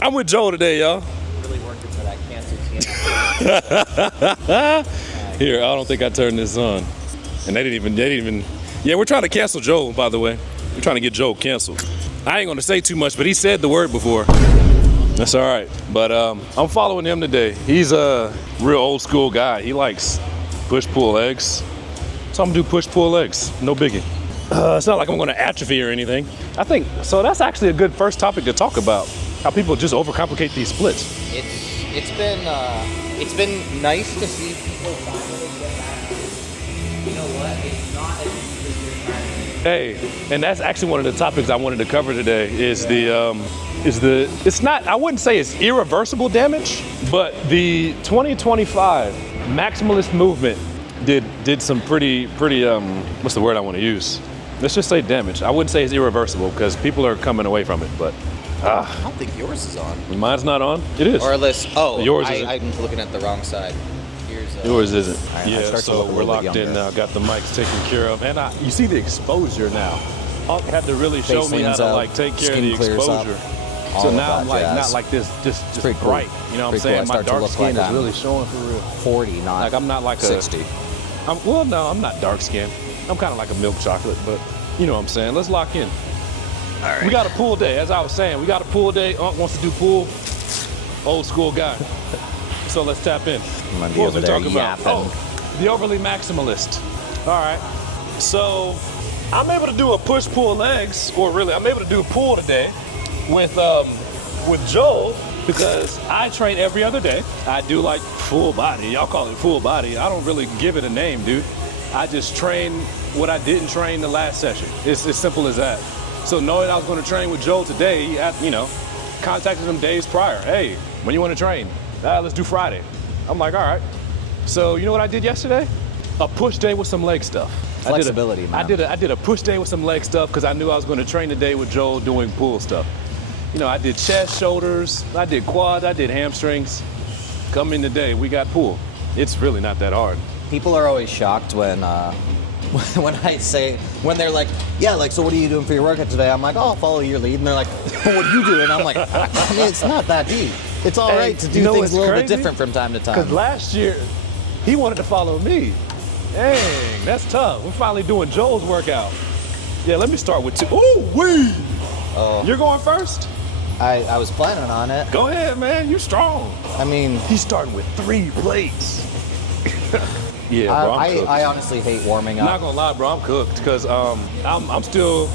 I'm with Joel today, y'all. Really working for that cancel TNF. Here, I don't think I turned this on. And they didn't even, yeah, we're trying to cancel Joel, by the way. We're trying to get Joel canceled. I ain't gonna say too much, but he said the word before. That's all right. But I'm following him today. He's a real old school guy. He likes push-pull legs. So I'm gonna do push-pull legs, no biggie. It's not like I'm gonna atrophy or anything. I think, so that's actually a good first topic to talk about. How people just overcomplicate these splits. It's been nice to see people finally get back. You know what? It's not as easy as you're trying to. Hey, and that's actually one of the topics I wanted to cover today is it's not, I wouldn't say it's irreversible damage, but the 2025 maximalist movement did some pretty what's the word I want to use? Let's just say damage. I wouldn't say it's irreversible because people are coming away from it, but I don't think yours is on. mine's not on? It is. Or unless, yours isn't. I'm looking at the wrong side. Yours isn't. Right, yeah, so we're locked in now. Got the mics taken care of, and you see the exposure now. Hulk had to really show me how to like take care of the exposure. So now I'm like not like this, just bright. Cool. You know what I'm saying? My dark skin is really showing for real. 40, not like I'm not like 60. Well, no, I'm not dark skinned. I'm kind of like a milk chocolate, but you know what I'm saying. Let's lock in. All right. We got a pool day, as I was saying. We got a pool day. Unc wants to do pool. Old school guy. So let's tap in. What was we talking about? Oh, the overly maximalist. All right. So I'm able to do a push-pull legs, or really, I'm able to do a pull today with Joel because I train every other day. I do like full body. Y'all call it full body. I don't really give it a name, dude. I just train what I didn't train the last session. It's as simple as that. So knowing I was going to train with Joel today, he had, contacted him days prior. Hey, when you want to train? Let's do Friday. I'm like, all right. So you know what I did yesterday? A push day with some leg stuff. Flexibility, man. I did a push day with some leg stuff because I knew I was going to train today with Joel doing pull stuff. I did chest, shoulders, I did quads, I did hamstrings. Coming today, we got pull. It's really not that hard. People are always shocked when they're like, yeah, like, so what are you doing for your workout today? I'm like, oh, I'll follow your lead. And they're like, well, what are you doing? I'm like, I mean, it's not that deep. It's all right to do things a little bit different from time to time. Because last year, he wanted to follow me. Dang, that's tough. We're finally doing Joel's workout. Yeah, let me start with 2. Ooh, wee! You're going first? I was planning on it. Go ahead, man. You're strong. I mean, he's starting with 3 plates. Yeah, bro, I honestly hate warming up. Not gonna lie, bro, I'm cooked because I'm still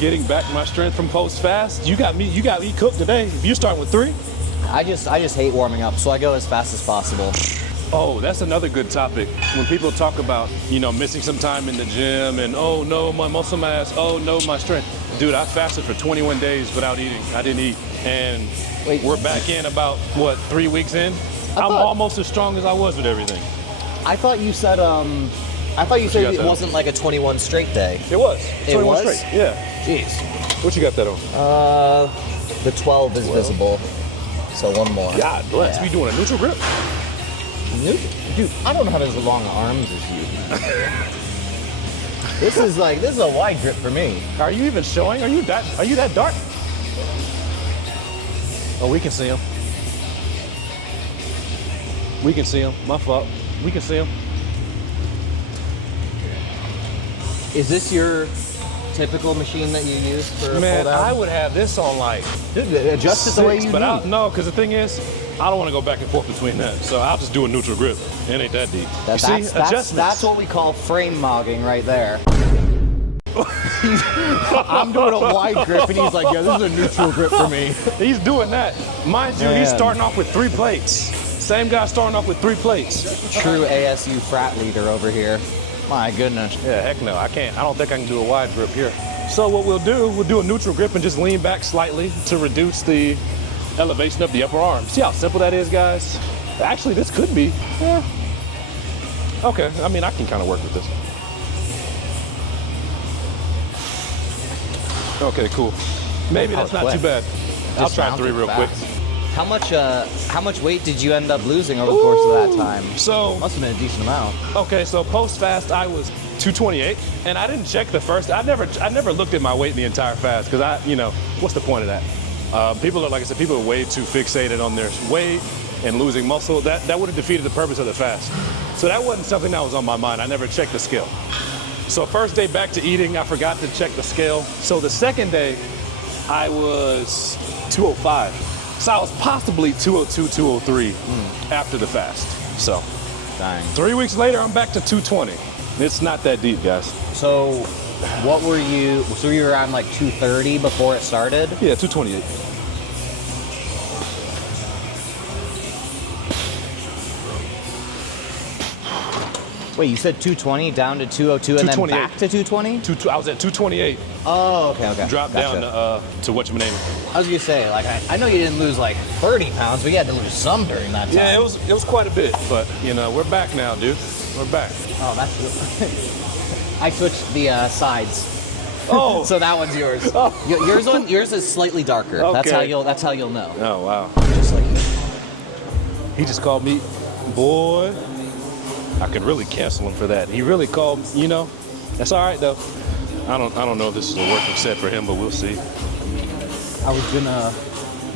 getting back my strength from post fast. You got me cooked today. If you're starting with 3. I just hate warming up, so I go as fast as possible. Oh, that's another good topic. When people talk about, missing some time in the gym and, oh no, my muscle mass, oh no, my strength. Dude, I fasted for 21 days without eating. I didn't eat. And we're back in about, 3 weeks in? I'm almost as strong as I was with everything. I thought you said it wasn't like a 21 straight day. It was. 21 was? straight, yeah. Jeez. What you got that on? The 12 is visible. So one more. God bless. We doing a neutral grip? Dude, I don't have as long arms as you. This is a wide grip for me. Are you even showing? Are you that dark? Oh, we can see him. We can see him. My fault. We can see him. Is this your typical machine that you use for pull down? I would have this on adjust it the way you need. No, because the thing is, I don't want to go back and forth between that. So I'll just do a neutral grip. It ain't that deep. That's what we call frame mogging right there. I'm doing a wide grip, and he's like, yeah, this is a neutral grip for me. He's doing that. Mind you, he's starting off with 3 plates. Same guy starting off with 3 plates. True ASU frat leader over here. My goodness. Yeah, heck no, I can't. I don't think I can do a wide grip here. So what we'll do a neutral grip and just lean back slightly to reduce the elevation of the upper arm. See how simple that is, guys? Actually, this could be. Yeah. Okay, I mean, I can kind of work with this. Okay, cool. Maybe that's not too bad. I'll try 3 real quick. How much weight did you end up losing over the course of that time? So must have been a decent amount. Okay, so post fast I was 228, and I didn't check the first. I never looked at my weight in the entire fast because what's the point of that? People are, like I said, people are way too fixated on their weight and losing muscle. That would have defeated the purpose of the fast. So that wasn't something that was on my mind. I never checked the scale. So first day back to eating, I forgot to check the scale. So the second day, I was 205. So I was possibly 202, 203 after the fast. So Dang. 3 weeks later, I'm back to 220. It's not that deep, guys. So what were you, so you were around like 230 before it started? Yeah, 228. Wait, you said 220 down to 202 and then back to 220? I was at 228. Oh, okay. Dropped down to whatchamacallit. I was gonna say, like, I know you didn't lose like 30 pounds, but you had to lose some during that time. Yeah, it was quite a bit, but you know, we're back now, dude. We're back. Oh, that's good. I switched the sides. Oh, So that one's yours. Oh. Yours is slightly darker. Okay. That's how you'll know. Oh wow. Just like He just called me, boy. I could really cancel him for that. He really called, you know. That's all right though. I don't know if this is a working set for him, but we'll see. I was gonna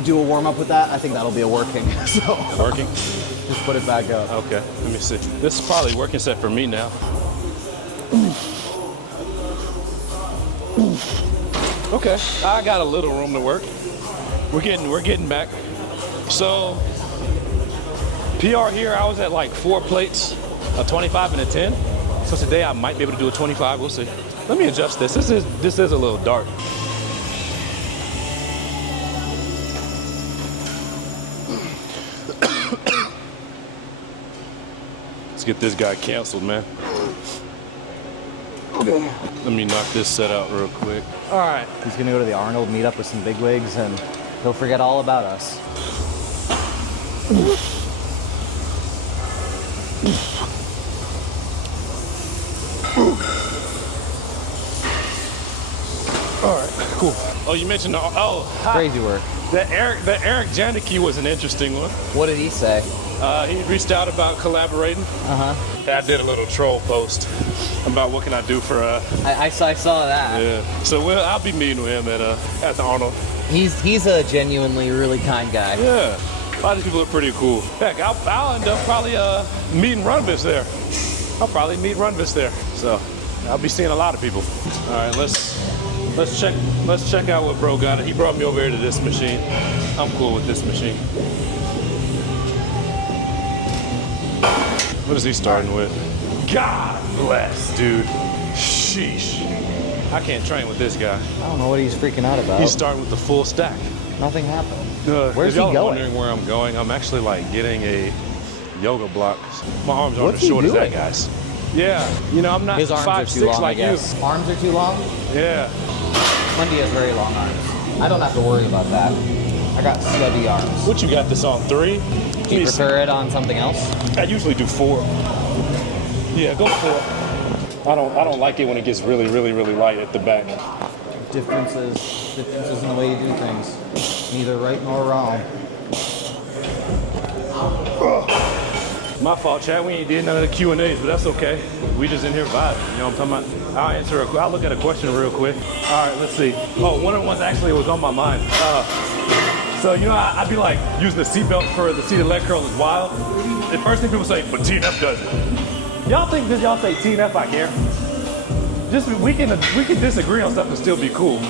do a warm up with that. I think that'll be a working. So Working? just put it back up. Okay, let me see. This is probably a working set for me now. Okay, I got a little room to work. We're getting back. So PR here, I was at like 4 plates, a 25 and a 10. So today I might be able to do a 25. We'll see. Let me adjust this. This is a little dark. Let's get this guy canceled, man. Okay. Let me knock this set out real quick. All right. He's gonna go to the Arnold, meet up with some bigwigs, and he'll forget all about us. All right, cool. Oh, you mentioned hi. Crazy work. The Eric Janicki was an interesting one. What did he say? He reached out about collaborating. I did a little troll post about what can I do for. I saw that. Yeah. So I'll be meeting with him at the Arnold. He's a genuinely really kind guy. Yeah. A lot of these people are pretty cool. Heck, I'll end up probably meeting Runvis there. I'll probably meet Runvis there. So I'll be seeing a lot of people. All right, let's check out what bro got. He brought me over here to this machine. I'm cool with this machine. What is he starting with? God bless, dude. Sheesh. I can't train with this guy. I don't know what he's freaking out about. He's starting with the full stack. Nothing happened. If Where's he y'all are going? wondering where I'm going, I'm actually like getting a yoga block. My arms aren't What's as he short as that doing? guy's. Yeah, you know, I'm not His arms 5'6" are too long, like I guess. you. Arms are too long? Yeah. Monday has very long arms. I don't have to worry about that. I got stubby arms. What you got this on 3? Do you prefer it on something else? I usually do 4. Yeah, go 4. I don't like it when it gets really, really, really light at the back. Differences in the way you do things. Neither right nor wrong. My fault, Chad. We ain't did none of the Q&As, but that's okay. We just in here vibing. You know what I'm talking about? I'll look at a question real quick. All right, let's see. Oh, one of the ones actually was on my mind. So, you know, I'd be like, using the seatbelt for the seated leg curl is wild. The first thing people say, but TNF does it. Y'all think this, y'all say TNF, I care. Just, we can disagree on stuff and still be cool.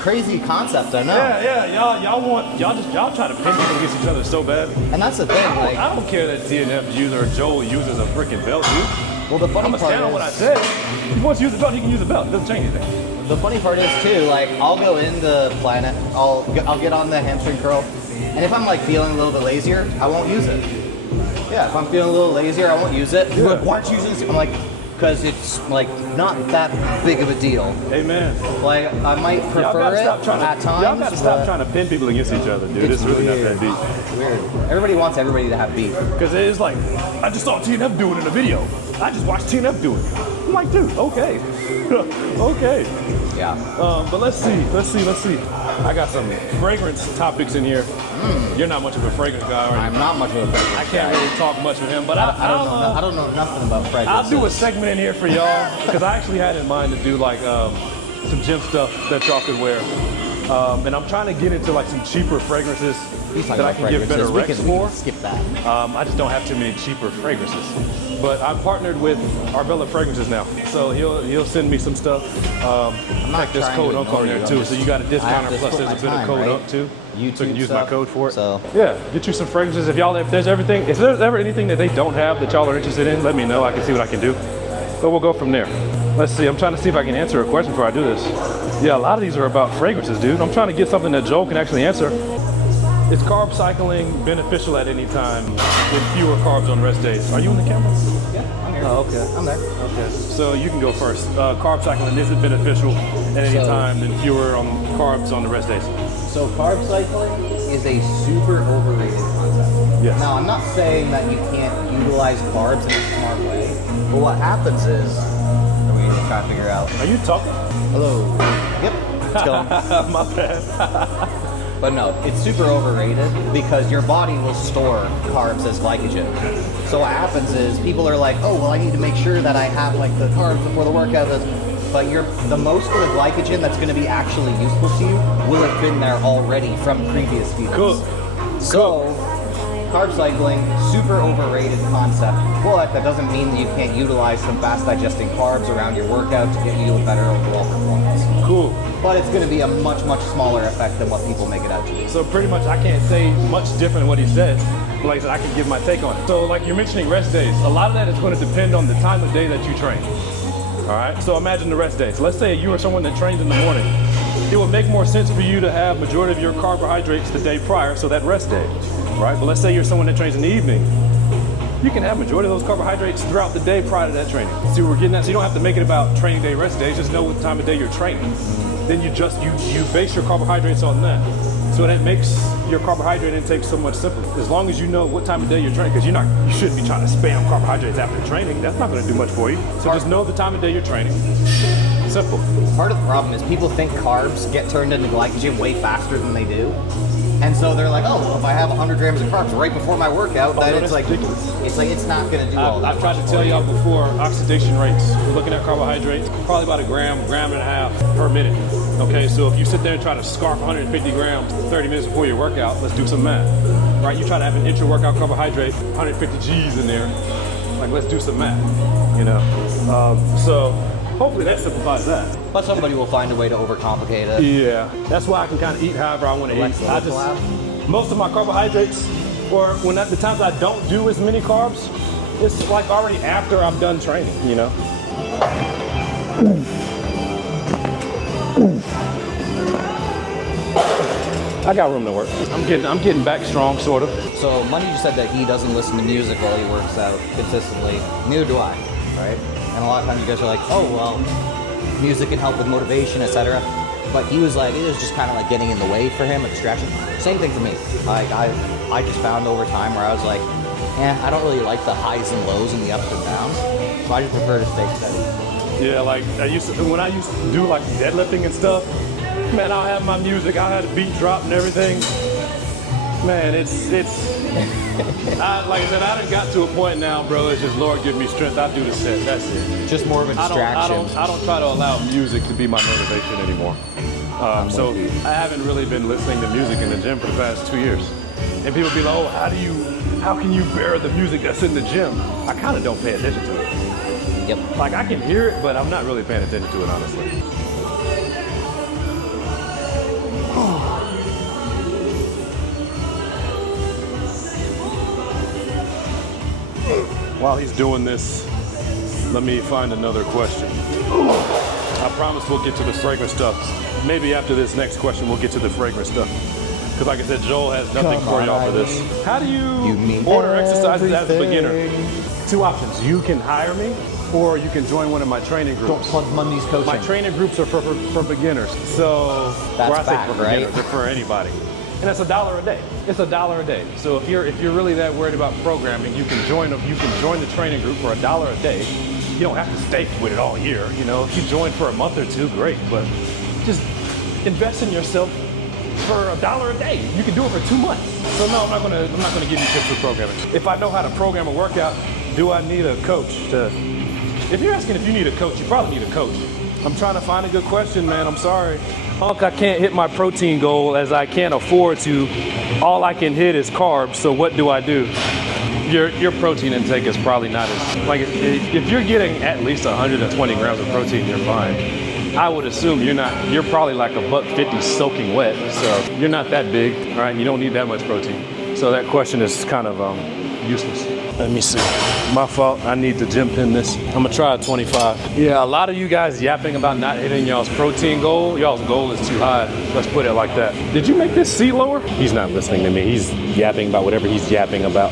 Crazy concept, I know. Yeah, y'all try to pin people against each other so bad. And that's the thing, like, I don't care that TNF user or Joel uses a freaking belt, dude. well, the funny I'm gonna part stand on is, what I said. If he wants to use a belt, he can use a belt. It doesn't change anything. the funny part is too, like, I'll go into Planet, I'll get on the hamstring curl, and if I'm like feeling a little bit lazier, I won't use it. Yeah, if I'm feeling a little lazier, I won't use it. Yeah. Like, why aren't you using this? I'm like, because it's like not that big of a deal. Amen. Like, I might prefer it at times. Y'all gotta stop trying to pin people against each other, dude. It's really weird. not that deep. It's weird. Everybody wants everybody to have beef. Because it's like, I just saw TNF do it in a video. I just watched TNF do it. I'm like, dude, okay. Okay. Yeah. But let's see. I got some fragrance topics in here. You're not much of a fragrance guy, are you? I'm not much of a fragrance I can't really talk much with him, but I don't know nothing about fragrances. I'll do a segment in here for y'all because I actually had in mind to do like some gym stuff that y'all could wear. And I'm trying to get into like some cheaper fragrances He's talking that I about can get better fragrances. recs We for. can skip that. I just don't have too many cheaper fragrances. But I'm partnered with Arbella Fragrances now, so he'll send me some stuff. I'm not There's trying code to UNC on ignore there you. too, so you got a I have discounter to plus split there's a my bit of time, code right? UNC too. YouTube So you can use my stuff, code for it. so- Yeah, get you some fragrances. If there's ever anything that they don't have that y'all are interested in, let me know. I can see what I can do. But we'll go from there. Let's see, I'm trying to see if I can answer a question before I do this. Yeah, a lot of these are about fragrances, dude. I'm trying to get something that Joel can actually answer. Is carb cycling beneficial at any time with fewer carbs on rest days? Are you on the camera? Yeah, I'm here. Oh, okay. I'm there. Okay, so you can go first. Carb cycling, is it beneficial at any So- time than fewer on carbs on the rest days? So carb cycling is a super overrated concept. Yes. Now, I'm not saying that you can't utilize carbs in a smart way, but what happens is, are we gonna try to figure out? Are you talking? Hello. Yep. It's going. My bad. But no, it's super overrated because your body will store carbs as glycogen. So what happens is people are like, oh, well, I need to make sure that I have like the carbs before the workout. But the most of the glycogen that's going to be actually useful to you will have been there already from previous feedings. Cool. So carb cycling, super overrated concept, but that doesn't mean that you can't utilize some fast digesting carbs around your workout to get you a better overall performance. Cool. But it's going to be a much, much smaller effect than what people make it out to be. So pretty much I can't say much different than what he said. But like I said, I can give my take on it. So like you're mentioning rest days, a lot of that is going to depend on the time of day that you train. All right, so imagine the rest days. Let's say you are someone that trains in the morning. It would make more sense for you to have majority of your carbohydrates the day prior, so that rest day, right? But let's say you're someone that trains in the evening. You can have majority of those carbohydrates throughout the day prior to that training. See what we're getting at? So you don't have to make it about training day, rest days, just know what time of day you're training. Then you base your carbohydrates on that. So that makes your carbohydrate intake so much simpler. As long as you know what time of day you're training, because you shouldn't be trying to spam carbohydrates after training. That's not going to do much for you. So just know the time of day you're training. Simple. Part of the problem is people think carbs get turned into glycogen way faster than they do. And so they're like, oh, well, if I have 100 grams of carbs right before my workout, then no, it's like, ridiculous. it's not going to do all that. I've tried to tell y'all before, oxidation rates. We're looking at carbohydrates, probably about a gram and a half per minute. Okay, so if you sit there and try to scarf 150 grams 30 minutes before your workout, let's do some math. Right, you try to have an intra-workout carbohydrate, 150 G's in there. Like, let's do some math, you know? So hopefully that simplifies that. But somebody will find a way to overcomplicate it. Yeah, that's why I can kind of eat however I want to eat. Most of my carbohydrates, or the times I don't do as many carbs, it's like already after I'm done training, you know? I got room to work. I'm getting back strong, sort of. So Money just said that he doesn't listen to music while he works out consistently. Neither do I, right? And a lot of times you guys are like, oh, well, music can help with motivation, etc. But he was like, it was just kind of like getting in the way for him, a distraction. Same thing for me. Like I just found over time where I was like, I don't really like the highs and lows and the ups and downs. So I just prefer to stay steady. Yeah, like when I used to do like deadlifting and stuff, man, I'll have my music, I'll have the beat drop and everything. Man, it's like I said, I done got to a point now, bro, it's just, Lord, give me strength, I do the set, that's it. Just more of a distraction. I don't try to allow music to be my motivation anymore. So I haven't really been listening to music in the gym for the past 2 years. And people be like, oh, how can you bear the music that's in the gym? I kind of don't pay attention to it. Yep. Like I can hear it, but I'm not really paying attention to it, honestly. While he's doing this, let me find another question. I promise we'll get to the fragrance stuff. Maybe after this next question, we'll get to the fragrance stuff. Because like I said, Joel has nothing for y'all for this. How do you order exercises as a beginner? Two options. You can hire me, or you can join one of my training groups. Don't plug Monday's coaching. My training groups are for beginners. So, That's where I fact, say for right? beginners, they're for anybody. And it's $1 a day. It's $1 a day. So if you're really that worried about programming, you can join the training group for $1 a day. You don't have to stay with it all year. You know, if you join for a month or two, great. But just invest in yourself for $1 a day. You can do it for 2 months. So no, I'm not gonna give you tips for programming. If I know how to program a workout, do I need a coach to? If you're asking if you need a coach, you probably need a coach. I'm trying to find a good question, man. I'm sorry. Unc, I can't hit my protein goal as I can't afford to. All I can hit is carbs, so what do I do? Your protein intake is probably not as, like, if you're getting at least 120 grams of protein, you're fine. I would assume you're probably like $1.50 soaking wet, so you're not that big, all right? You don't need that much protein. So that question is kind of useless. Let me see. My fault, I need to gym pin this. I'm gonna try a 25. Yeah, a lot of you guys yapping about not hitting y'all's protein goal. Y'all's goal is too high. Let's put it like that. Did you make this seat lower? He's not listening to me. He's yapping about whatever he's yapping about.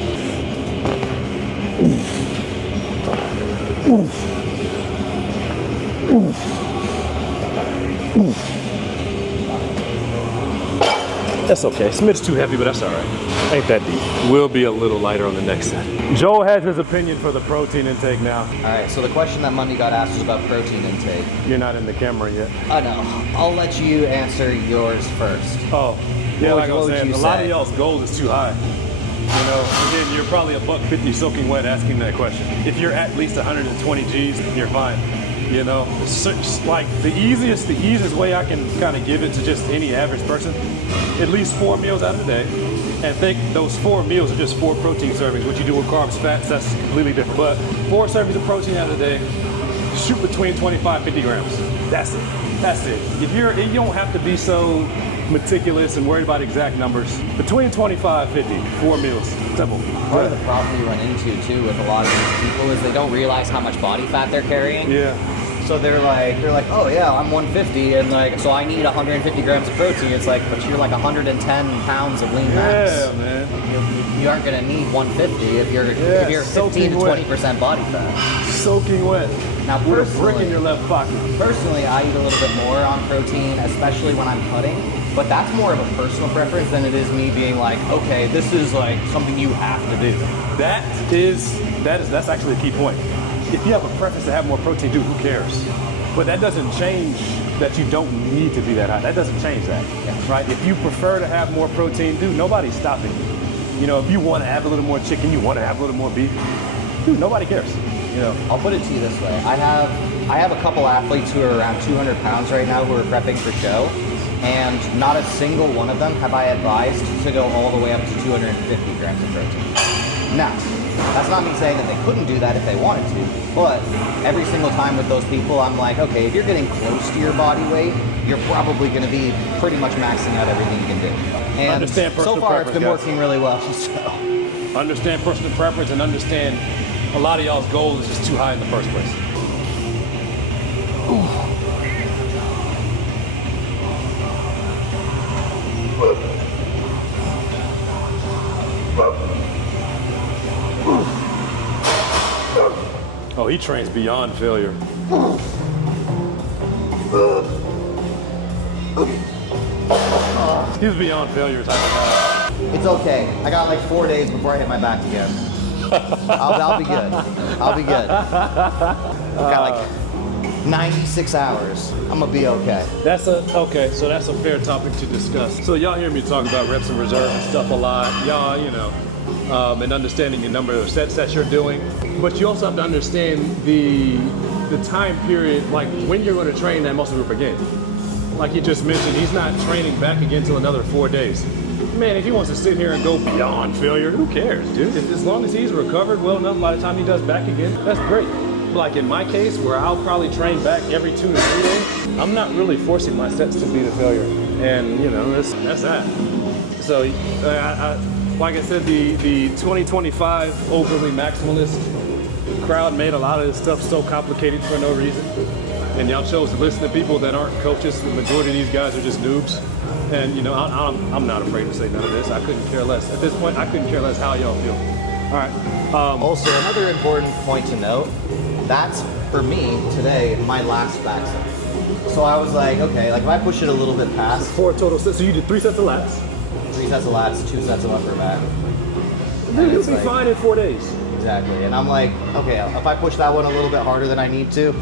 That's okay. Smidge too heavy, but that's all right. Ain't that deep. We'll be a little lighter on the next set. Joel has his opinion for the protein intake now. All right, so the question that Monday got asked was about protein intake. You're not in the camera yet. I know. I'll let you answer yours first. Oh, yeah, like I was saying, a lot say? of y'all's goal is too high. You know, again, you're probably $1.50 soaking wet asking that question. If you're at least 120 Gs, you're fine. You know, it's like the easiest way I can kind of give it to just any average person, at least 4 meals out of the day. And think those 4 meals are just 4 protein servings. What you do with carbs, fats, that's completely different. But 4 servings of protein out of the day, shoot between 25 and 50 grams. That's it. That's it. You don't have to be so meticulous and worried about exact numbers. Between 25 and 50, 4 meals. Simple. Part of the problem you run into too with a lot of these people is they don't realize how much body fat they're carrying. Yeah. So they're like, oh yeah, I'm 150 and like, so I need 150 grams of protein. It's like, but you're like 110 pounds of lean mass. Yeah, man. You aren't gonna need 150 if you're 15 to 20% body fat. Soaking wet. Now, put a brick in your left pocket. Personally, I eat a little bit more on protein, especially when I'm cutting. But that's more of a personal preference than it is me being like, okay, this is like something you have to do. That's actually a key point. If you have a preference to have more protein, dude, who cares? But that doesn't change that you don't need to be that high. That doesn't change that, right? If you prefer to have more protein, dude, nobody's stopping you. You know, if you want to have a little more chicken, you want to have a little more beef, dude, nobody cares. You know, I'll put it to you this way. I have a couple athletes who are around 200 pounds right now who are prepping for show, and not a single one of them have I advised to go all the way up to 250 grams of protein. Now, that's not me saying that they couldn't do that if they wanted to, but every single time with those people, I'm like, okay, if you're getting close to your body weight, you're probably going to be pretty much maxing out everything you can do. And understand personal so far, it's been preference, working really well. So. Understand personal preference and understand a lot of y'all's goal is just too high in the first place. Oh, he trains beyond failure. He's beyond failure type of guy. It's okay. I got like 4 days before I hit my back again. I'll be good. I'll be good. I've got like 96 hours. I'm gonna be okay. Okay, so that's a fair topic to discuss. So y'all hear me talk about reps and reserve and stuff a lot. Y'all, you know, and understanding the number of sets that you're doing. But you also have to understand the time period, like when you're going to train that muscle group again. Like you just mentioned, he's not training back again until another 4 days. Man, if he wants to sit here and go beyond failure, who cares, dude? As long as he's recovered well enough by the time he does back again, that's great. Like in my case, where I'll probably train back every 2 to 3 days, I'm not really forcing my sets to be the failure. And, you know, that's that. So, like I said, the 2025 overly maximalist crowd made a lot of this stuff so complicated for no reason. And y'all chose to listen to people that aren't coaches. The majority of these guys are just noobs. And, you know, I'm not afraid to say none of this. I couldn't care less. At this point, I couldn't care less how y'all feel. All right. Also, another important point to note, that's, for me, today, my last back set. So I was like, okay, like if I push it a little bit past. 4 total sets. So you did 3 sets of lats? 3 sets of lats, 2 sets of upper back. Dude, you'll be fine in 4 days. Exactly. And I'm like, okay, if I push that one a little bit harder than I need to,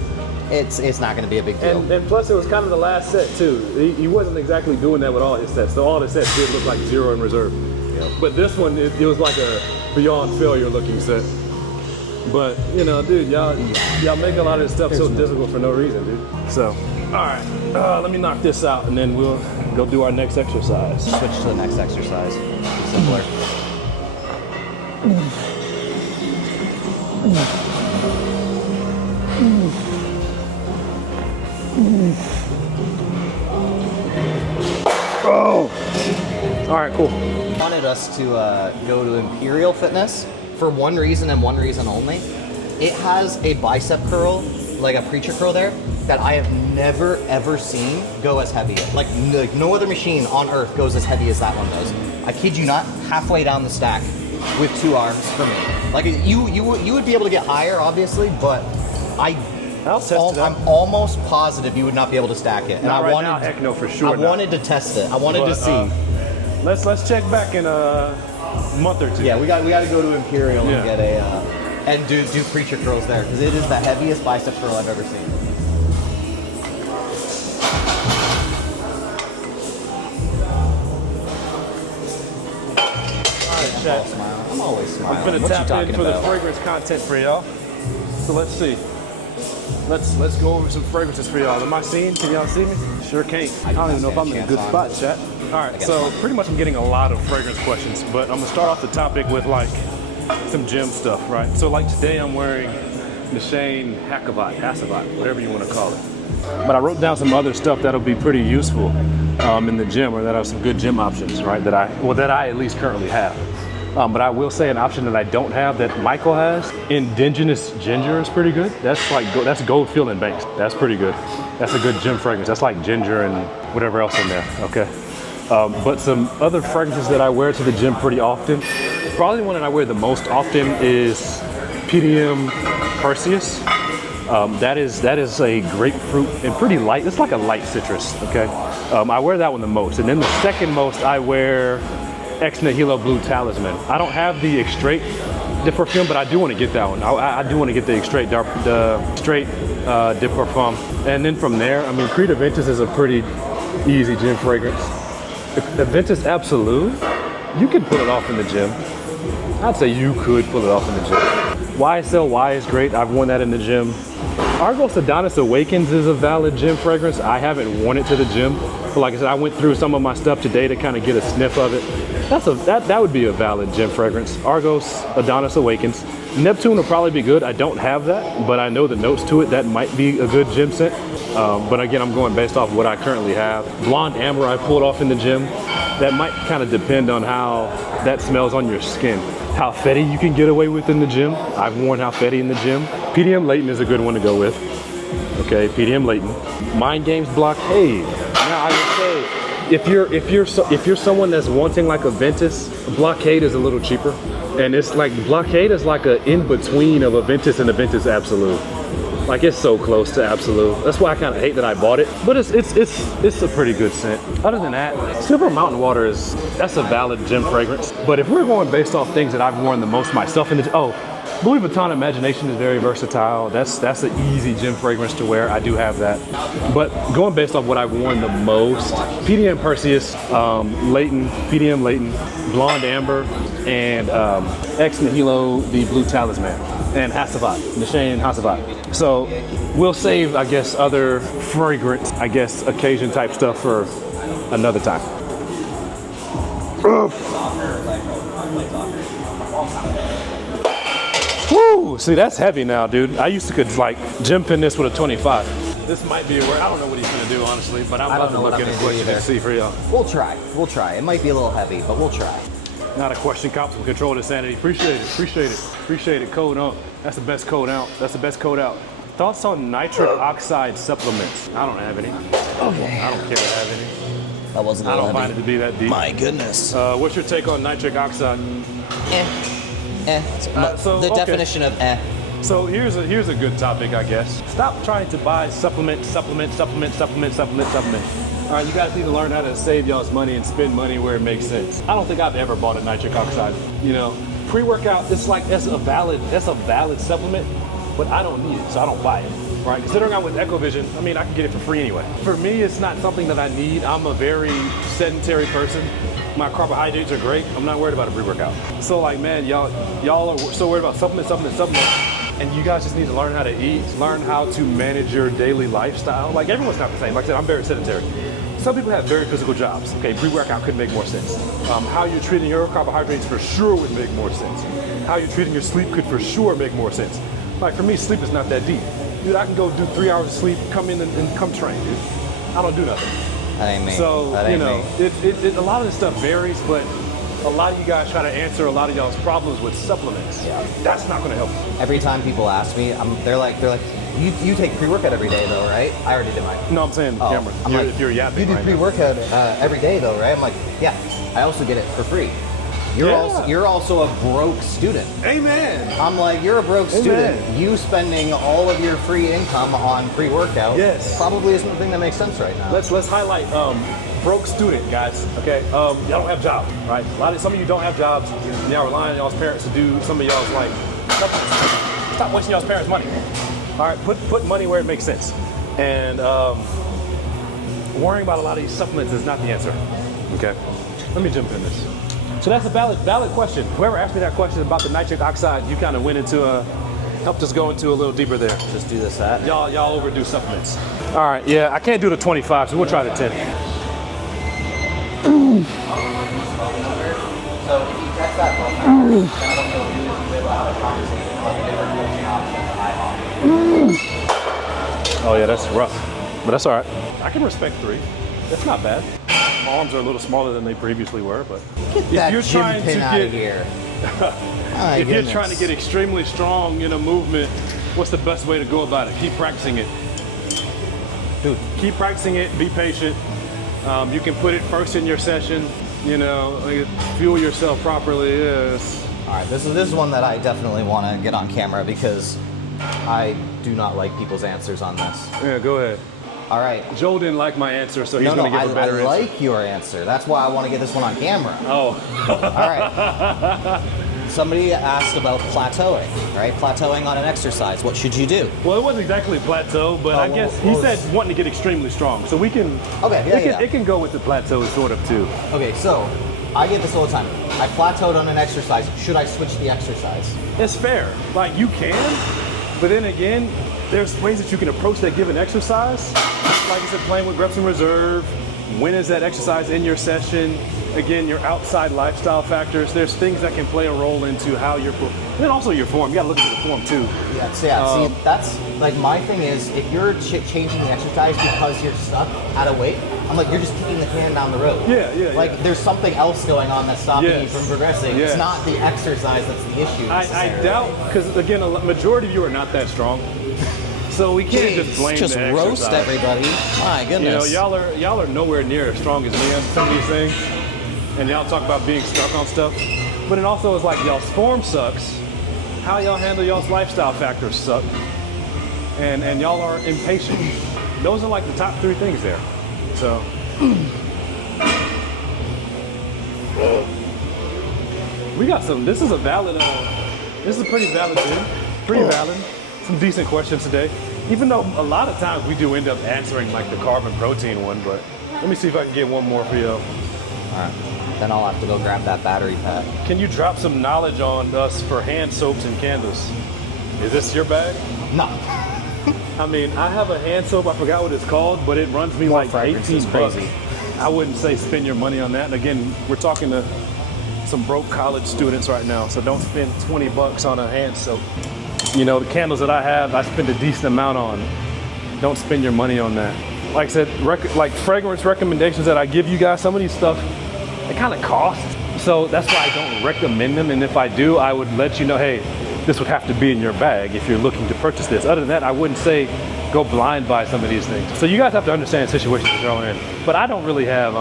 it's not going to be a big deal. And plus, it was kind of the last set, too. He wasn't exactly doing that with all his sets. So all his sets did look like 0 in reserve. Yep. But this one, it was like a beyond failure looking set. But, you know, dude, y'all make a lot of this stuff so difficult for no reason, dude. So, All right, let me knock this out and then we'll go do our next exercise. Switch to the next exercise. It's simpler. Oh! All right, cool. Wanted us to go to Imperial Fitness for one reason and one reason only. It has a bicep curl, like a preacher curl there, that I have never ever seen go as heavy. Like no other machine on earth goes as heavy as that one does. I kid you not, halfway down the stack with 2 arms for me. Like you would be able to get higher, obviously, but I'll test it out. I'm almost positive you would not be able to stack it. And Not I right wanted, now, heck no, for sure I wanted to test it. I wanted to see. Let's check back in a month or two. Yeah, we got to go to Imperial Yeah. and get a and do preacher curls there because it is the heaviest bicep curl I've ever seen. Chat. I'm always smiling. I'm gonna What you tap talking in for about? the fragrance content for y'all. So let's see. Let's go over some fragrances for y'all. Am I seen? Can y'all see me? Sure can't. I don't even know if I'm in a good spot, chat. All right, so pretty much I'm getting a lot of fragrance questions, but I'm gonna start off the topic with like some gym stuff, right? So like today I'm wearing the Shane Hasselblatt, whatever you want to call it. But I wrote down some other stuff that'll be pretty useful in the gym, or that are some good gym options, right? That I at least currently have. But I will say an option that I don't have that Michael has. Indigenous Ginger is pretty good. That's like that's Goldfield and Banks. That's pretty good. That's a good gym fragrance. That's like ginger and whatever else in there. Okay. But some other fragrances that I wear to the gym pretty often. Probably the one that I wear the most often is PDM Perseus. That is a grapefruit and pretty light. It's like a light citrus. Okay. I wear that one the most, and then the second most I wear Ex Nihilo Blue Talisman. I don't have the Extrait de Parfum, but I do want to get that one. I do want to get the Extrait de Parfum. And then from there, I mean, Creed Aventus is a pretty easy gym fragrance. Aventus Absolute, you could pull it off in the gym. I'd say you could pull it off in the gym. YSLY is great. I've worn that in the gym. Argos Adonis Awakens is a valid gym fragrance. I haven't worn it to the gym, but like I said, I went through some of my stuff today to kind of get a sniff of it. That would be a valid gym fragrance. Argos Adonis Awakens. Neptune will probably be good. I don't have that, but I know the notes to it. That might be a good gym scent. But again, I'm going based off what I currently have. Blonde Amber I pulled off in the gym. That might kind of depend on how that smells on your skin. How Fetty you can get away with in the gym. I've worn How Fetty in the gym. PDM Layton is a good one to go with. Okay, PDM Layton. Mind Games Blockade. Now I would say if you're someone that's wanting like a Ventus, Blockade is a little cheaper. And it's like Blockade is like a in between of a Ventus and a Ventus Absolute. Like it's so close to Absolute. That's why I kind of hate that I bought it. But it's a pretty good scent. Other than that, Silver Mountain Water that's a valid gym fragrance. But if we're going based off things that I've worn the most myself in the Louis Vuitton Imagination is very versatile. That's an easy gym fragrance to wear. I do have that. But going based off what I've worn the most, PDM Perseus, Layton, PDM Layton, Blonde Amber, and Ex Nihilo, the Blue Talisman, and Hasselblatt, the Shane Hasselblatt. So we'll save, I guess, other fragrance, occasion type stuff for another time. Woo! See, that's heavy now, dude. I used to could like gym pin this with a 25. This might be where I don't know what he's gonna do, honestly, but I'm about to look at it and see for y'all. We'll try. It might be a little heavy, but we'll try. Not a question, cops will control the sanity. Appreciate it. Code out. That's the best code out. Thoughts on nitric oxide supplements? I don't have any. Okay. I don't care to have any. That wasn't a I little don't find it heavy. to be that deep. My goodness. What's your take on nitric oxide? The definition of eh. So here's a good topic, I guess. Stop trying to buy supplement. All right, you guys need to learn how to save y'all's money and spend money where it makes sense. I don't think I've ever bought a nitric oxide. You know, pre-workout, that's a valid supplement, but I don't need it, so I don't buy it. Right? Considering I'm with EcoVision, I mean, I can get it for free anyway. For me, it's not something that I need. I'm a very sedentary person. My carbohydrates are great. I'm not worried about a pre-workout. So like, man, y'all are so worried about supplement. and you guys just need to learn how to eat, learn how to manage your daily lifestyle. Like everyone's not the same. Like I said, I'm very sedentary. Some people have very physical jobs. Okay, pre-workout could make more sense. How you're treating your carbohydrates for sure would make more sense. How you're treating your sleep could for sure make more sense. Like for me, sleep is not that deep. Dude, I can go do 3 hours of sleep, come in and come train, dude. I don't do nothing. That ain't me. So, that ain't me. A lot of this stuff varies, but a lot of you guys try to answer a lot of y'all's problems with supplements. Yeah. That's not gonna help you. Every time people ask me, they're like, you take pre-workout every day though, right? I already did mine. No, I'm saying, Cameron, I'm like, if you're yapping you do right pre-workout every day though, right? I'm like, yeah. I also get it for free. You're also a broke student. Amen. I'm like, you're a broke student. Amen. You spending all of your free income on pre-workout probably isn't the thing that makes sense right now. Let's highlight broke student, guys. Okay, y'all don't have jobs, right? Some of you don't have jobs. And y'all relying on y'all's parents to do some of y'all's like. Stop wasting y'all's parents' money. All right, put money where it makes sense. And worrying about a lot of these supplements is not the answer. Okay, let me jump in this. So that's a valid question. Whoever asked me that question about the nitric oxide, you kind of went into helped us go into a little deeper there. Just do this, that. Y'all overdo supplements. All right, yeah, I can't do the 25, so we'll try the 10. So if you text that phone number, then what you'll do is you'll be able to have a conversation about the different coaching options that I offer. Oh yeah, that's rough, but that's all right. I can respect 3. That's not bad. My arms are a little smaller than they previously were, but Get that gym pin out of here. If you're trying to get extremely strong in a movement, what's the best way to go about it? Keep practicing it. Dude, keep practicing it, be patient. You can put it first in your session, fuel yourself properly, yes. All right, this is one that I definitely want to get on camera because I do not like people's answers on this. Yeah, go ahead. All right. Joel didn't like my answer, so he's going to give a better answer. I like your answer. That's why I want to get this one on camera. Oh. All right. Somebody asked about plateauing, right? Plateauing on an exercise. What should you do? Well, it wasn't exactly plateau, but I guess he said wanting to get extremely strong. So we can. Okay. It can go with the plateau sort of too. Okay, so I get this all the time. I plateaued on an exercise. Should I switch the exercise? It's fair. Like you can, but then again, there's ways that you can approach that given exercise. Like I said, playing with reps in reserve. When is that exercise in your session? Again, your outside lifestyle factors. There's things that can play a role into how you're, and then also your form. You got to look at the form too. Yeah. See, that's like my thing is if you're changing the exercise because you're stuck at a weight, I'm like you're just kicking the can down the road. Yeah. Like there's something else going on that's stopping you from progressing. Yes. It's not the exercise that's the issue. I doubt because again, a majority of you are not that strong. So we can't just blame the exercise. Roast everybody. My goodness. Y'all are nowhere near as strong as me on some of these things. And y'all talk about being stuck on stuff. But it also is like y'all's form sucks. How y'all handle y'all's lifestyle factors suck. And y'all are impatient. Those are like the top 3 things there. So. We got some, this is a pretty valid thing. Pretty valid. Some decent questions today. Even though a lot of times we do end up answering like the carb and protein one, but let me see if I can get one more for you. All right. Then I'll have to go grab that battery pack. Can you drop some knowledge on us for hand soaps and candles? Is this your bag? No. I mean, I have a hand soap, I forgot what it's called, but it runs me like 18 bucks. I wouldn't say spend your money on that. And again, we're talking to some broke college students right now, so don't spend 20 bucks on a hand soap. The candles that I have, I spend a decent amount on. Don't spend your money on that. Like I said, like fragrance recommendations that I give you guys, some of these stuff, they kind of cost. So that's why I don't recommend them. And if I do, I would let you know, hey, this would have to be in your bag if you're looking to purchase this. Other than that, I wouldn't say go blind buy some of these things. So you guys have to understand the situation that you're in. But I don't really have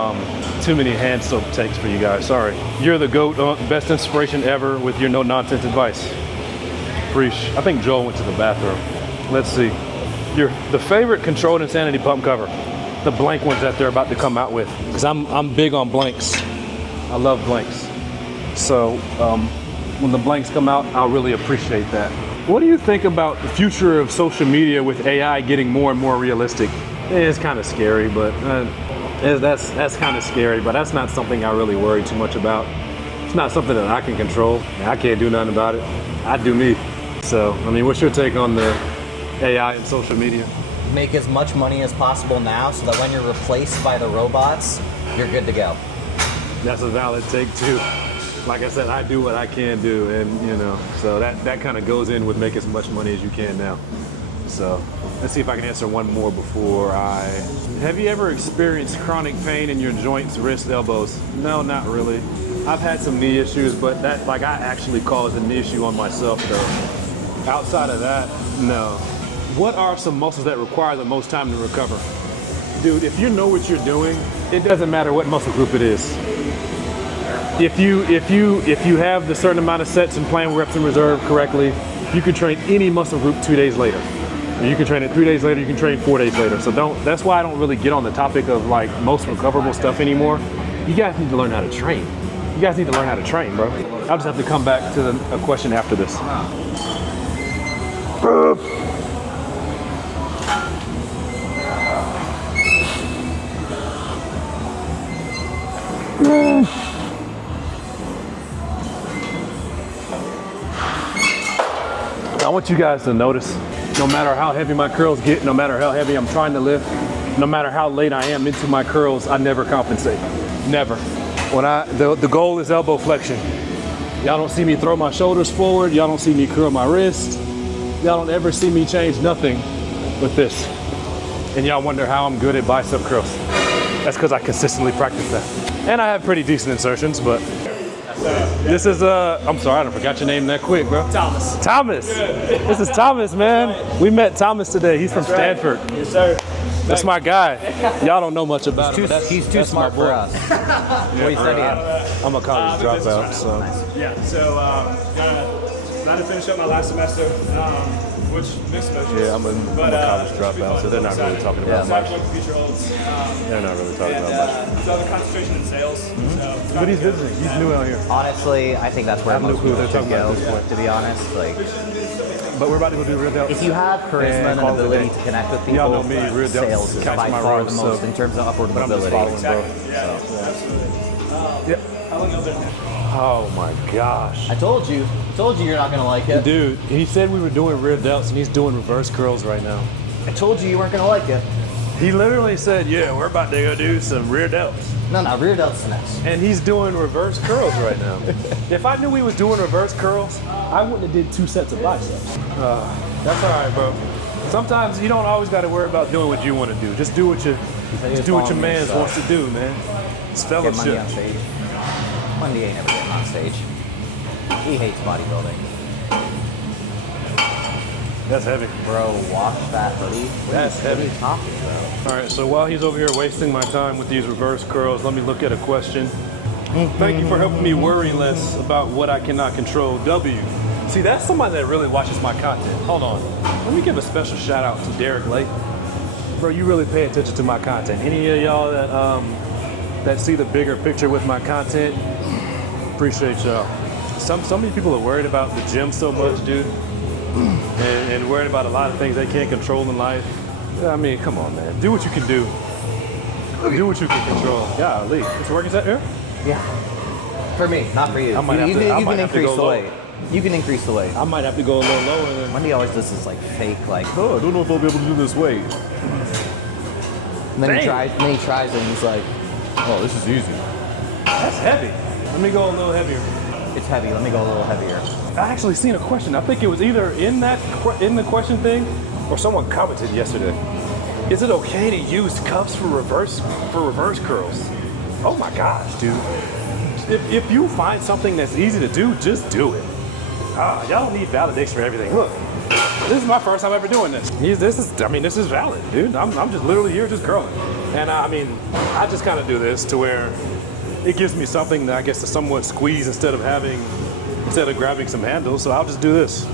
too many hand soap takes for you guys, sorry. You're the GOAT, best inspiration ever with your no nonsense advice. I think Joel went to the bathroom. Let's see. The favorite controlled insanity pump cover. The blank ones that they're about to come out with. Because I'm big on blanks. I love blanks. So when the blanks come out, I'll really appreciate that. What do you think about the future of social media with AI getting more and more realistic? It's kind of scary, but that's kind of scary, but that's not something I really worry too much about. It's not something that I can control. I can't do nothing about it. I do me. So, I mean, what's your take on the AI and social media? Make as much money as possible now so that when you're replaced by the robots, you're good to go. That's a valid take too. Like I said, I do what I can do, and you know, so that kind of goes in with make as much money as you can now. So let's see if I can answer one more before I... Have you ever experienced chronic pain in your joints, wrists, elbows? No, not really. I've had some knee issues, but that, like, I actually caused a knee issue on myself though. Outside of that, no. What are some muscles that require the most time to recover? Dude, if you know what you're doing, it doesn't matter what muscle group it is. If you have the certain amount of sets and plan reps in reserve correctly, you can train any muscle group 2 days later. You can train it 3 days later, you can train 4 days later. So that's why I don't really get on the topic of like most recoverable stuff anymore. You guys need to learn how to train. You guys need to learn how to train, bro. I'll just have to come back to a question after this. I want you guys to notice, no matter how heavy my curls get, no matter how heavy I'm trying to lift, no matter how late I am into my curls, I never compensate. Never. When the goal is elbow flexion. Y'all don't see me throw my shoulders forward. Y'all don't see me curl my wrist. Y'all don't ever see me change nothing with this. And y'all wonder how I'm good at bicep curls. That's because I consistently practice that. And I have pretty decent insertions, but this is, I'm sorry, I forgot your name that quick, bro. Thomas. Thomas. This is Thomas, man. We met Thomas today. He's from Stanford. Yes, sir. That's my guy. Y'all don't know much about him. He's too smart for us. What are you studying? I'm a college dropout, business so. Yeah, so about to finish up my last semester, which mixed emotions. Yeah, I'm a college dropout, so they're not really talking about much. Future holds. They're not really talking about much. So I have a concentration in sales. So But he's visiting. He's new out here. Honestly, I think that's where I have no most clue people what they're should talking go, about at this to be honest. Like, But we're about to go do real delts. if you have charisma and an call it a ability day. to connect with Y'all people, know me, real delts sales is catch by my far rose, the most so- in terms of upward But I'm just mobility. following, bro. yeah, absolutely. Yep. How long have you been here? Oh my gosh. I told you you're not gonna like it. Dude, he said we were doing rear delts and he's doing reverse curls right now. I told you weren't gonna like it. He literally said, yeah, we're about to go do some rear delts. No, rear delts the next. And he's doing reverse curls right now. If I knew he was doing reverse curls, I wouldn't have did 2 sets of biceps. That's all right, bro. Sometimes you don't always got to worry about doing what you want to do. Just do what your man wants to do, man. It's Get Monday fellowship. on stage. Monday ain't never getting on stage. He hates bodybuilding. That's heavy. Bro, wash that hoodie. That's What are heavy. you talking about? All right, so while he's over here wasting my time with these reverse curls, let me look at a question. Thank you for helping me worry less about what I cannot control. W. See, that's somebody that really watches my content. Hold on. Let me give a special shout out to Derek Lake. Bro, you really pay attention to my content. Any of y'all that see the bigger picture with my content, appreciate y'all. So many people are worried about the gym so much, dude. And worried about a lot of things they can't control in life. I mean, come on, man. Do what you can do. Do what you can control. Golly. It's working out here? Yeah. For me, not for you. I might have you to- I can might have to increase go the low. weight. You can increase the weight. I might have to go a little lower than... Wendy always does this like fake like. Oh, I don't know if I'll be able to do this weight. And then he Dang. tries it and he's like, Oh, this is easy. That's heavy. Let me go a little heavier. it's heavy. Let me go a little heavier. I actually seen a question. I think it was either in the question thing or someone commented yesterday. Is it okay to use cuffs for reverse curls? Oh my gosh, dude. If you find something that's easy to do, just do it. Y'all don't need validation for everything. Look, this is my first time ever doing this. This is valid, dude. I'm just literally here just curling. And I just kind of do this to where it gives me something that I guess to somewhat squeeze instead of grabbing some handles. So I'll just do this.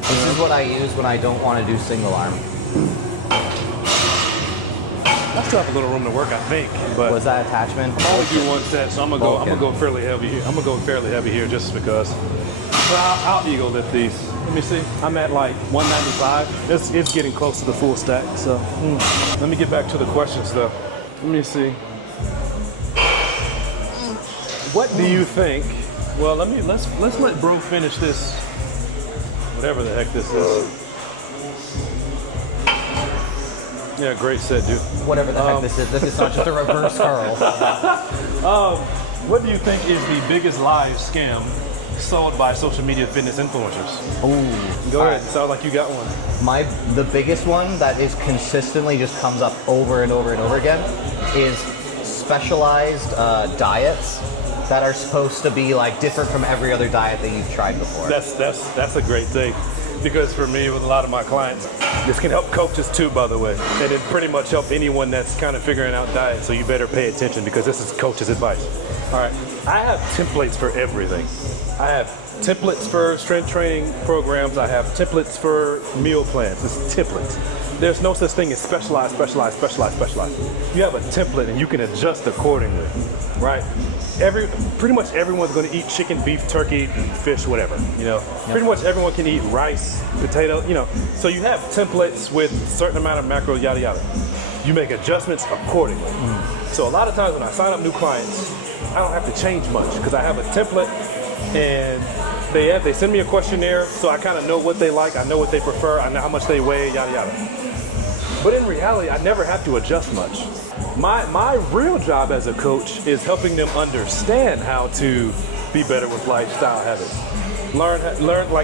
This is what I use when I don't want to do single arm. I still have a little room to work, I think. But Was that attachment? I only do one set, so I'm gonna go fairly heavy here. I'm gonna go fairly heavy here just because. But I'll ego lift these. Let me see. I'm at like 195. It's getting close to the full stack. So let me get back to the questions though. Let me see. What do you think? Well, let's let bro finish this. whatever the heck this is. Yeah, great set, dude. Whatever the heck this is. This is not just a reverse curl. What do you think is the biggest live scam sold by social media fitness influencers? Ooh. Go ahead. Sound like you got one. The biggest one that is consistently just comes up over and over and over again is specialized diets that are supposed to be like different from every other diet that you've tried before. That's a great thing, because for me, with a lot of my clients, this can help coaches too, by the way, and it pretty much help anyone that's kind of figuring out diet. So you better pay attention, because this is coach's advice. All right, I have templates for everything. I have templates for strength training programs. I have templates for meal plans. It's templates. There's no such thing as specialized. You have a template and you can adjust accordingly, right? Pretty much everyone's going to eat chicken, beef, turkey, fish, whatever, you know. Yep. Pretty much everyone can eat rice, potato, you know. So you have templates with a certain amount of macros, yada, yada. You make adjustments accordingly. So a lot of times when I sign up new clients, I don't have to change much, because I have a template, and they send me a questionnaire, so I kind of know what they like, I know what they prefer, I know how much they weigh, yada, yada. But in reality, I never have to adjust much. My real job as a coach is helping them understand how to be better with lifestyle habits.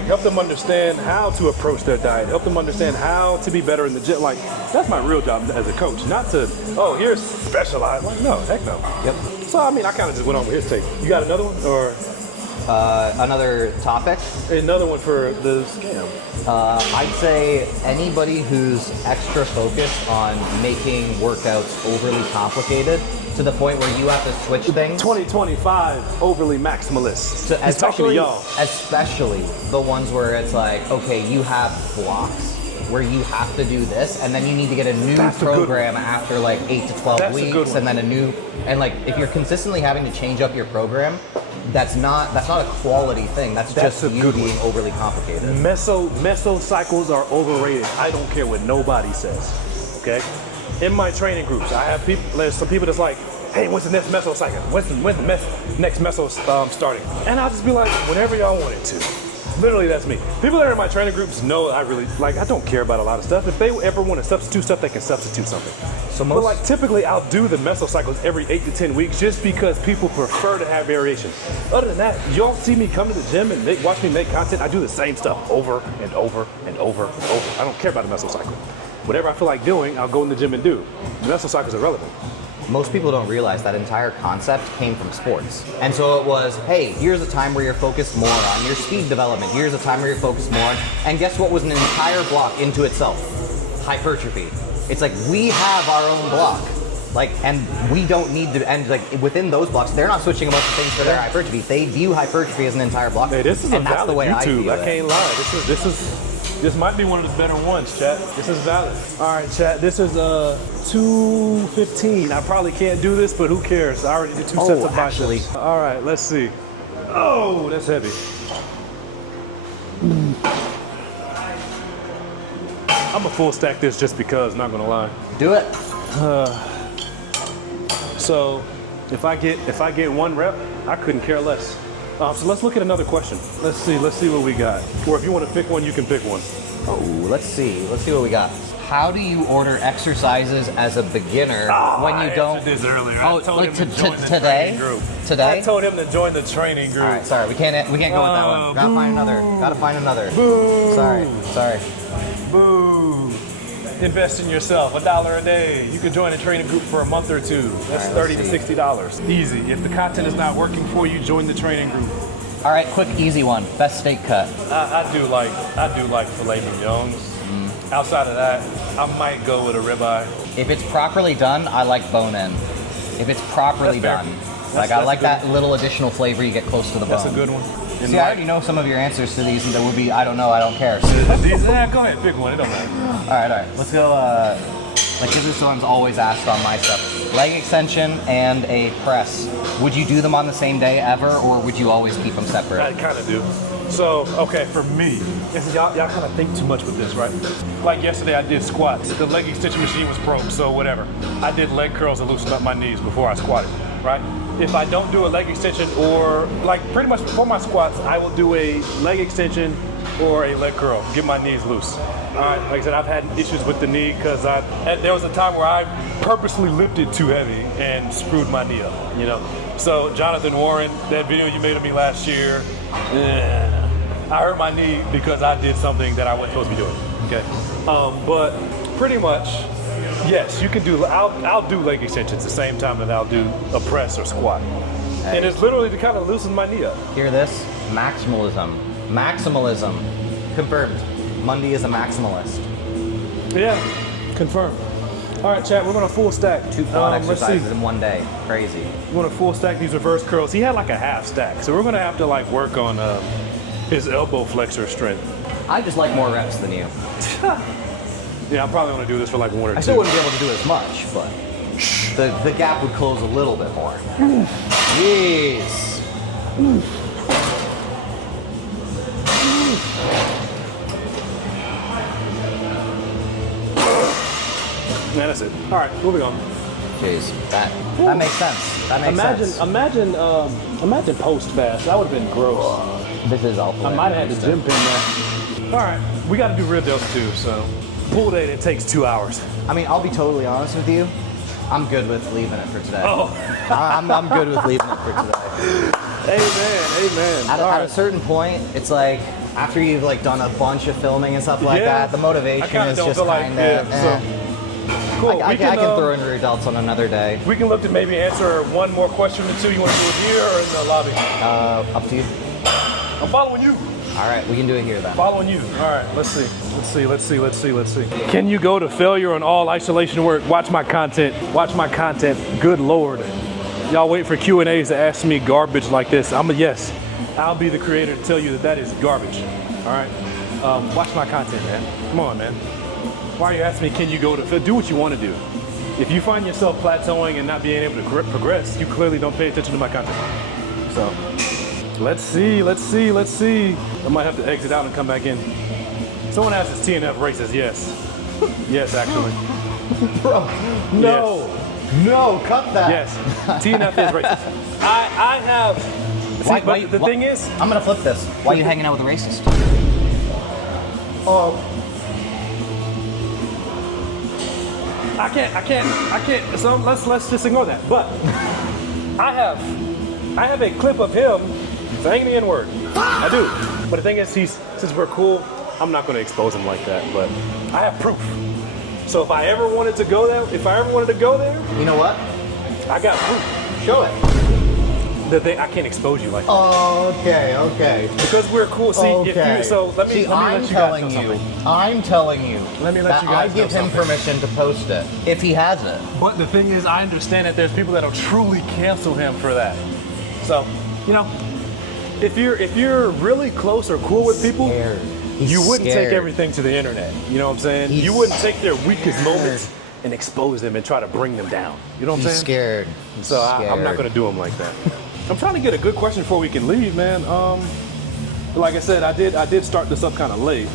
Help them understand how to approach their diet, help them understand how to be better in the gym. Like, that's my real job as a coach, not to, oh, here's specialized. Like, no, heck no. Yep. So, I mean, I kind of just went over his take. You got another one, or? Another topic? Another one for the scam. I'd say anybody who's extra focused on making workouts overly complicated to the point where you have to switch things. 2025 overly maximalists. So He's talking to y'all. Especially the ones where it's like, okay, you have blocks where you have to do this, and then you need to get a new program after like 8 to 12 weeks, and then and like if you're consistently having to change up your program, that's not a quality thing. That's just you being overly complicated. Meso cycles are overrated. I don't care what nobody says. Okay? In my training groups, I have people. There's some people that's like, "Hey, when's the next meso cycle? When's the next meso starting?" And I'll just be like, "Whenever y'all want it to." Literally, that's me. People that are in my training groups know I don't care about a lot of stuff. If they ever want to substitute stuff, they can substitute something. But typically I'll do the meso cycles every 8 to 10 weeks just because people prefer to have variation. Other than that, y'all see me come to the gym and watch me make content. I do the same stuff over and over and over and over. I don't care about the meso cycle. Whatever I feel like doing, I'll go in the gym and do. The meso cycle is irrelevant. Most people don't realize that entire concept came from sports. And so it was, hey, here's a time where you're focused more on your speed development. Here's a time where you're focused more on, and guess what was an entire block into itself? Hypertrophy. It's like, we have our own block. Like, and we don't need to, and like within those blocks, they're not switching a bunch of things for their hypertrophy. They view hypertrophy as an entire block. Hey, this is and a that's valid the way YouTube. I can't lie. This might be one of the better ones, chat. This is valid. All right, chat. This is 215. I probably can't do this, but who cares? I already did 2 sets of biceps. All right, let's see. Oh, that's heavy. I'm a full stack this just because, not gonna lie. Do it. So if I get 1 rep, I couldn't care less. So let's look at another question. Let's see what we got. Or if you want to pick one, you can pick one. Oh, let's see what we got. How do you order exercises as a beginner when you don't? I answered this earlier. Oh, I told him to join the today? training group. Today? I told him to join the training group. All right, sorry, we can't go with that one. Gotta find another. Boo. Sorry. Boo. Invest in yourself, $1 a day. You can join a training group for a month or 2. That's $30 to $60. Easy. If the content is not working for you, join the training group. All right, quick, easy one. Best steak cut. I do like filet mignons. Outside of that, I might go with a ribeye. If it's properly done, I like bone-in. If it's properly done, I like that little additional flavor you get close to the bone. That's a good one. See, I already know some of your answers to these, and there would be, I don't know, I don't care. So, go ahead, pick one. It don't matter. All right. Let's go. Like this is one's always asked on my stuff. Leg extension and a press. Would you do them on the same day ever, or would you always keep them separate? I kind of do. So, okay, for me, y'all kind of think too much with this, right? Like yesterday, I did squats. The leg extension machine was broke, so whatever. I did leg curls to loosen up my knees before I squatted, right? If I don't do a leg extension, or like pretty much before my squats, I will do a leg extension or a leg curl. Get my knees loose. All right, like I said, I've had issues with the knee because there was a time where I purposely lifted too heavy and screwed my knee up, you know? So Jonathan Warren, that video you made of me last year, I hurt my knee because I did something that I wasn't supposed to be doing, okay? But pretty much, yes, you can do, I'll do leg extensions the same time that I'll do a press or squat. Hey. And it's literally to kind of loosen my knee up. Hear this? Maximalism. Maximalism. Confirmed. Mundy is a maximalist. Yeah, confirmed. All right, chat, we're gonna full stack. 2 quad exercises in one day. Crazy. We're gonna full stack these reverse curls. He had like a half stack, so we're gonna have to like work on his elbow flexor strength. I just like more reps than you. Yeah, I'm probably gonna do this for like 1 or 2. I still wouldn't be able to do as much, but the gap would close a little bit more. Yes. Yeah, that's it. All right, moving on. Jeez, that makes sense. That makes sense. Imagine post fast. That would have been gross. This is awful. I might have had the gym pin there. All right, we got to do rear delts too. So pull day, it takes 2 hours. I mean, I'll be totally honest with you. I'm good with leaving it for today. Oh, I'm good with leaving it for today. amen. At a certain point, it's like after you've like done a bunch of filming and stuff like that, the motivation is just kind of. Cool. I can throw in rear delts on another day. We can look to maybe answer one more question or two. You want to do it here or in the lobby? Up to you. I'm following you. All right, we can do it here then. Following you. All right, let's see. Can you go to failure on all isolation work? Watch my content. Good Lord. Y'all wait for Q&As to ask me garbage like this. I'm a yes. I'll be the creator to tell you that is garbage. All right. Watch my content, man. Come on, man. Why are you asking me, can you go to failure? Do what you want to do. If you find yourself plateauing and not being able to progress, you clearly don't pay attention to my content. So, let's see. I might have to exit out and come back in. Someone asked, is TNF racist? Yes. Yes, actually. Bro, no. Yes. No, cut that. Yes, TNF is racist. I have, see, the thing is, I'm gonna flip this. Why are you hanging out with a racist? I can't. So let's just ignore that. But I have a clip of him saying the N-word. I do. But the thing is, since we're cool, I'm not going to expose him like that. But I have proof. So if I ever wanted to go there, You know what? I got proof. Show it. I can't expose you like that. Okay. Because we're cool. See, let me let you guys know something. I'm telling you. Let me let you guys I give him permission to post it if he has it. But the thing is, I understand that there's people that'll truly cancel him for that. So, if you're really close or cool with people, you wouldn't take everything to the internet. You know what I'm saying? You wouldn't take their weakest moments and expose them and try to bring them down. You know what I'm saying? Scared. So I'm not going to do them like that. I'm trying to get a good question before we can leave, man. Like I said, I did start this up kind of late.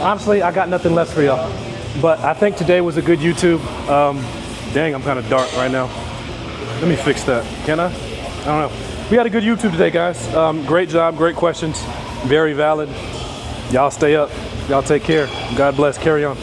Honestly, I got nothing left for y'all. But I think today was a good YouTube. Dang, I'm kind of dark right now. Let me fix that. Can I? I don't know. We had a good YouTube today, guys. Great job, great questions. Very valid. Y'all stay up. Y'all take care. God bless. Carry on.